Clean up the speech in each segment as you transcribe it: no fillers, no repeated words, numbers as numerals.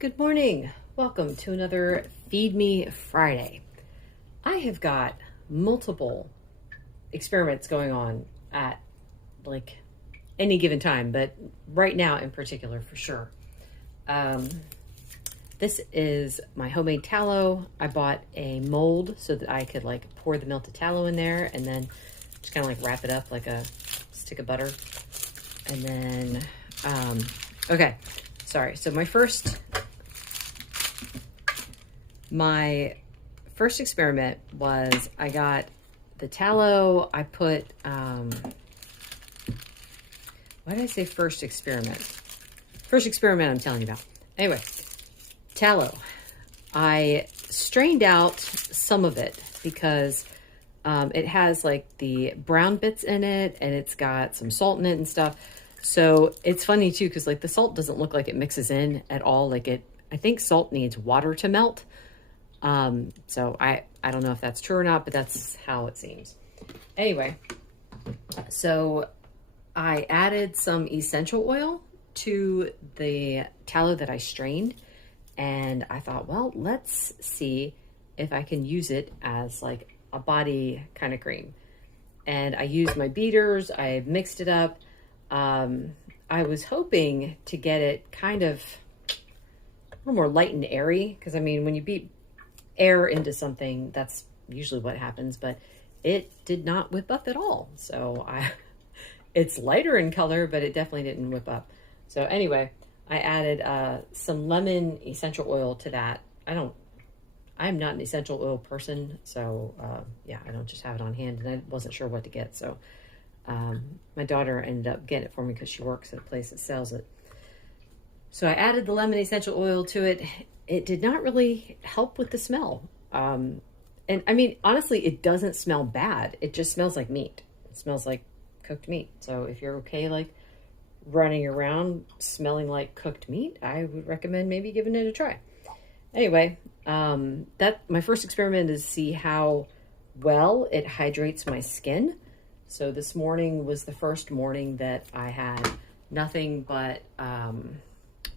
Good morning. Welcome to another Feed Me Friday. I have got multiple experiments going on at like any given time, but right now in particular for sure. This is my homemade tallow. I bought a mold so that I could like pour the melted tallow in there and then just kind of like wrap it up like a stick of butter. And then, okay, sorry. So my first experiment was I got the tallow. I put, why did I say first experiment? First experiment I'm telling you about. Anyway, tallow. I strained out some of it because it has like the brown bits in it and it's got some salt in it and stuff. So it's funny too, because like the salt doesn't look like it mixes in at all. I think salt needs water to melt. So I don't know if that's true or not, but that's how it seems. Anyway, so I added some essential oil to the tallow that I strained, and I thought, well, let's see if I can use it as like a body kind of cream. And I used my beaters, I mixed it up. I was hoping to get it kind of a little more light and airy, because I mean, when you beat air into something, that's usually what happens, but it did not whip up at all. So it's lighter in color, but it definitely didn't whip up. So anyway, I added some lemon essential oil to that. I'm not an essential oil person, so yeah, I don't just have it on hand, and I wasn't sure what to get. So my daughter ended up getting it for me because she works at a place that sells it. So I added the lemon essential oil to it. It did not really help with the smell. And I mean, honestly, it doesn't smell bad. It just smells like meat. It smells like cooked meat. So if you're okay, like running around smelling like cooked meat, I would recommend maybe giving it a try. Anyway, my first experiment is to see how well it hydrates my skin. So this morning was the first morning that I had nothing but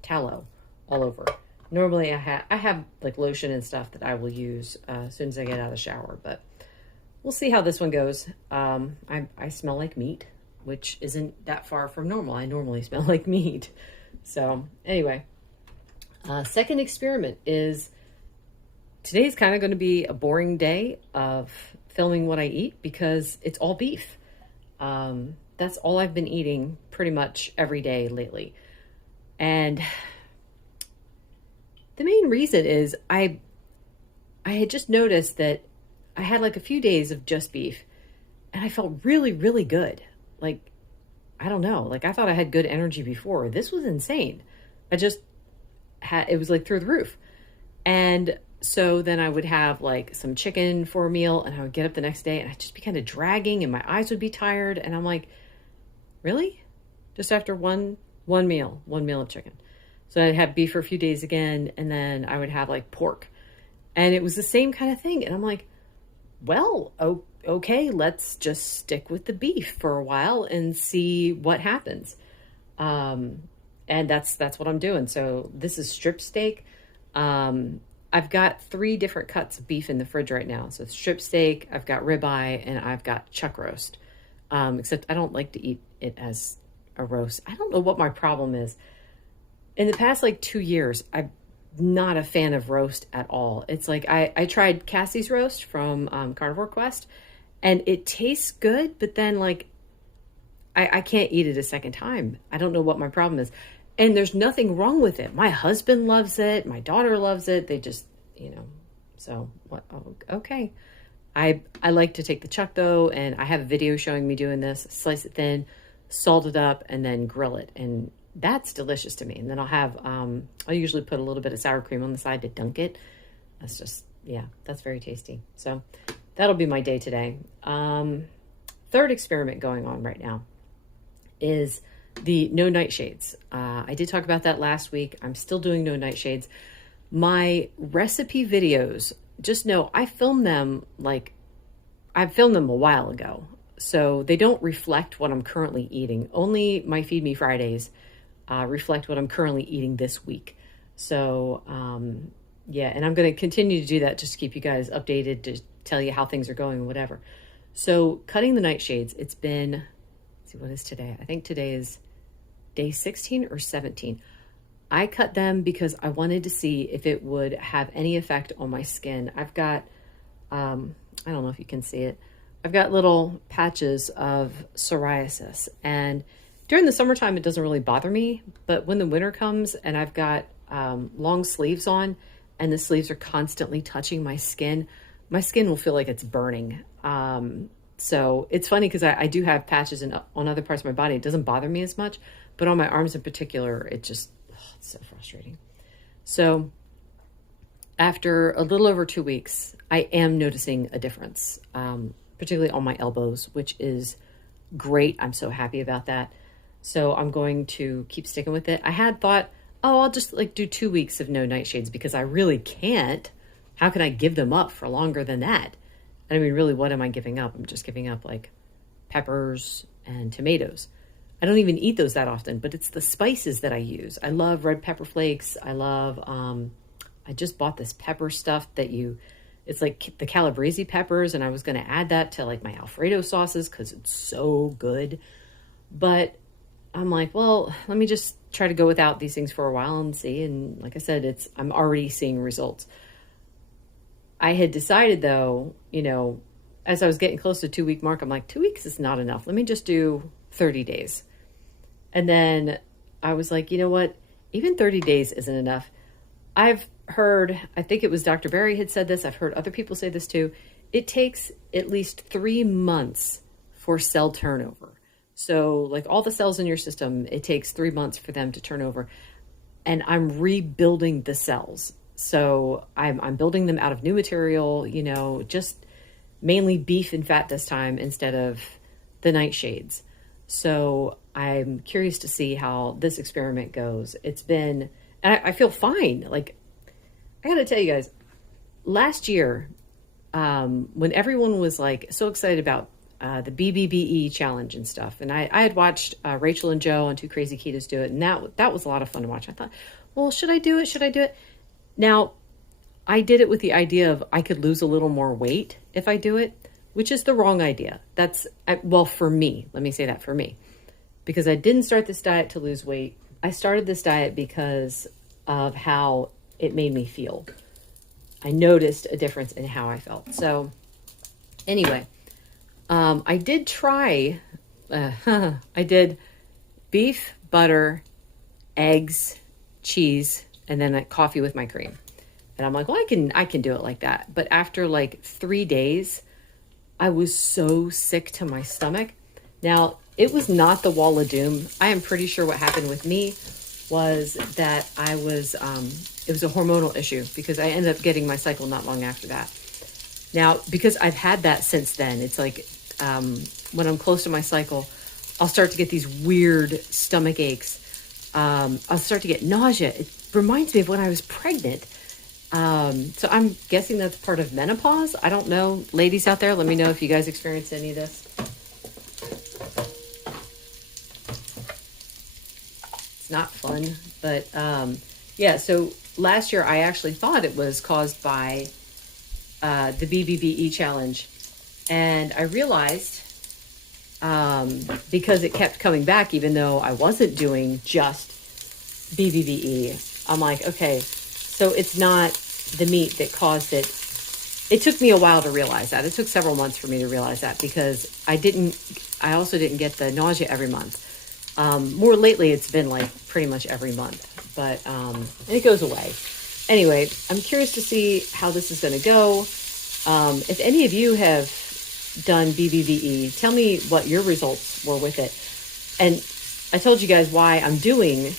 tallow all over. Normally I have like lotion and stuff that I will use as soon as I get out of the shower, but we'll see how this one goes. I smell like meat, which isn't that far from normal. I normally smell like meat. So anyway, second experiment is today's kind of going to be a boring day of filming what I eat because it's all beef. That's all I've been eating pretty much every day lately. And the main reason is I had just noticed that I had like a few days of just beef and I felt really, really good. Like, I don't know, like I thought I had good energy before. This was insane. It was like through the roof. And so then I would have like some chicken for a meal and I would get up the next day and I'd just be kind of dragging and my eyes would be tired. And I'm like, really? Just after one meal of chicken. So I'd have beef for a few days again, and then I would have like pork. And it was the same kind of thing. And I'm like, well, okay, let's just stick with the beef for a while and see what happens. And that's what I'm doing. So this is strip steak. I've got 3 different cuts of beef in the fridge right now. So it's strip steak, I've got ribeye, and I've got chuck roast. Except I don't like to eat it as a roast. I don't know what my problem is. In the past, like 2 years, I'm not a fan of roast at all. It's like I tried Cassie's roast from Carnivore Quest, and it tastes good, but then like I can't eat it a second time. I don't know what my problem is. And there's nothing wrong with it. My husband loves it. My daughter loves it. They just, so what? Oh, okay. I like to take the chuck though, and I have a video showing me doing this. Slice it thin, salt it up, and then grill it. And that's delicious to me. And then I'll usually put a little bit of sour cream on the side to dunk it. That's just, yeah, that's very tasty. So that'll be my day today. Third experiment going on right now is the no nightshades. I did talk about that last week. I'm still doing no nightshades. My recipe videos, just know I filmed them a while ago. So they don't reflect what I'm currently eating. Only my Feed Me Fridays reflect what I'm currently eating this week. So, yeah, and I'm going to continue to do that just to keep you guys updated, to tell you how things are going, whatever. So cutting the nightshades, it's been, let's see, what is today? I think today is day 16 or 17. I cut them because I wanted to see if it would have any effect on my skin. I've got, I don't know if you can see it. I've got little patches of psoriasis, and during the summertime, it doesn't really bother me, but when the winter comes and I've got long sleeves on and the sleeves are constantly touching my skin will feel like it's burning. So it's funny because I do have patches on other parts of my body. It doesn't bother me as much, but on my arms in particular, it just, it's so frustrating. So after a little over 2 weeks, I am noticing a difference, particularly on my elbows, which is great. I'm so happy about that. So I'm going to keep sticking with it. I had thought, oh, I'll just like do 2 weeks of no nightshades because I really can't. How can I give them up for longer than that? I mean, really, what am I giving up? I'm just giving up like peppers and tomatoes. I don't even eat those that often, but it's the spices that I use. I love red pepper flakes. I love, I just bought this pepper stuff it's like the Calabrese peppers, and I was going to add that to like my Alfredo sauces because it's so good. But I'm like, well, let me just try to go without these things for a while and see. And like I said, I'm already seeing results. I had decided though, as I was getting close to the 2 week mark, I'm like, 2 weeks is not enough. Let me just do 30 days. And then I was like, you know what? Even 30 days isn't enough. I've heard, I think it was Dr. Berry had said this. I've heard other people say this too. It takes at least 3 months for cell turnover. So like all the cells in your system, it takes 3 months for them to turn over. And I'm rebuilding the cells. So I'm building them out of new material, just mainly beef and fat this time instead of the nightshades. So I'm curious to see how this experiment goes. It's been, and I feel fine. Like, I got to tell you guys, last year, when everyone was like so excited about the BBBE challenge and stuff, and I had watched Rachel and Joe on Two Crazy Ketos do it, and that was a lot of fun to watch. I thought, well, should I do it? Should I do it? Now, I did it with the idea of I could lose a little more weight if I do it, which is the wrong idea. Well, for me, let me say that for me, because I didn't start this diet to lose weight. I started this diet because of how it made me feel. I noticed a difference in how I felt. So anyway, I did try, I did beef, butter, eggs, cheese, and then coffee with my cream. And I'm like, well, I can do it like that. But after like 3 days, I was so sick to my stomach. Now, it was not the wall of doom. I am pretty sure what happened with me was that it was a hormonal issue because I ended up getting my cycle not long after that. Now, because I've had that since then, it's like when I'm close to my cycle, I'll start to get these weird stomach aches. I'll start to get nausea. It reminds me of when I was pregnant. So I'm guessing that's part of menopause. I don't know. Ladies out there, let me know if you guys experience any of this. It's not fun, but yeah, so last year I actually thought it was caused by the BBBE challenge. And I realized because it kept coming back, even though I wasn't doing just BBBE, I'm like, okay, so it's not the meat that caused it. It took me a while to realize that. It took several months for me to realize that because I also didn't get the nausea every month. More lately, it's been like pretty much every month, but it goes away. Anyway, I'm curious to see how this is going to go. If any of you have done BBBE, tell me what your results were with it. And I told you guys why I'm doing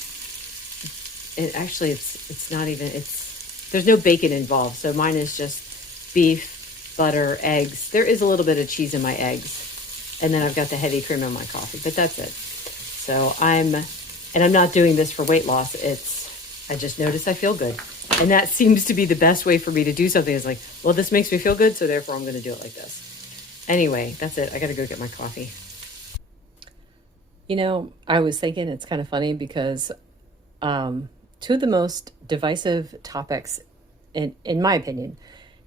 it. Actually, it's not even, there's no bacon involved. So mine is just beef, butter, eggs. There is a little bit of cheese in my eggs. And then I've got the heavy cream in my coffee, but that's it. So I'm not doing this for weight loss. I just noticed I feel good. And that seems to be the best way for me to do something. Is like, well, this makes me feel good, so therefore I'm going to do it like this. Anyway, that's it. I got to go get my coffee. I was thinking it's kind of funny because Two of the most divisive topics, in my opinion,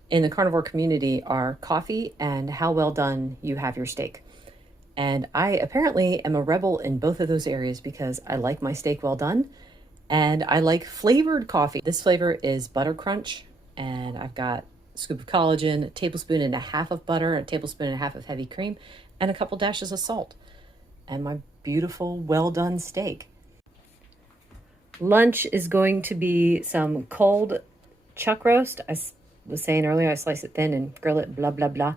in the carnivore community are coffee and how well done you have your steak. And I apparently am a rebel in both of those areas because I like my steak well done and I like flavored coffee. This flavor is Butter Crunch, and I've got a scoop of collagen, a tablespoon and a half of butter, a tablespoon and a half of heavy cream, and a couple dashes of salt. And my beautiful, well done steak. Lunch is going to be some cold chuck roast. I was saying earlier, I slice it thin and grill it, blah, blah, blah.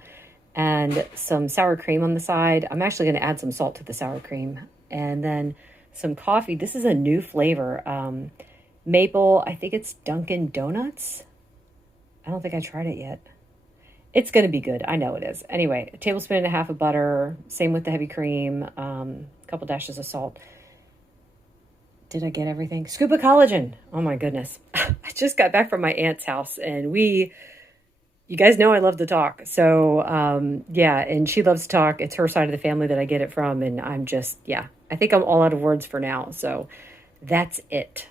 And some sour cream on the side. I'm actually going to add some salt to the sour cream. And then some coffee. This is a new flavor. Maple, I think it's Dunkin' Donuts. I don't think I tried it yet. It's going to be good. I know it is. Anyway, a tablespoon and a half of butter. Same with the heavy cream. A couple dashes of salt. Did I get everything? Scoop of collagen. Oh my goodness. I just got back from my aunt's house and you guys know I love to talk. So yeah, and she loves to talk. It's her side of the family that I get it from. And I'm just, yeah, I think I'm all out of words for now. So that's it.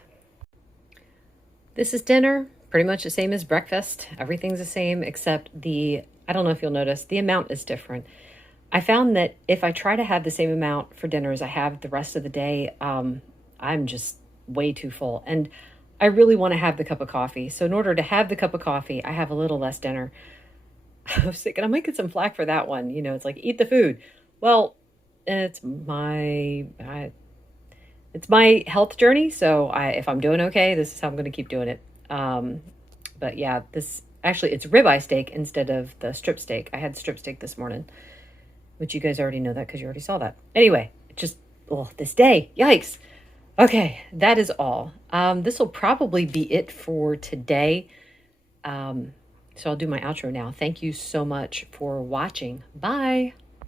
This is dinner. Pretty much the same as breakfast. Everything's the same except I don't know if you'll notice, the amount is different. I found that if I try to have the same amount for dinner as I have the rest of the day, I'm just way too full. And I really want to have the cup of coffee. So in order to have the cup of coffee, I have a little less dinner. I was thinking I might get some flack for that one. You know, it's like, eat the food. Well, it's my health journey. So if I'm doing okay, this is how I'm going to keep doing it. But yeah, it's ribeye steak instead of the strip steak. I had strip steak this morning, which you guys already know that because you already saw that. Anyway, this day, yikes. Okay, that is all. This will probably be it for today. So I'll do my outro now. Thank you so much for watching. Bye.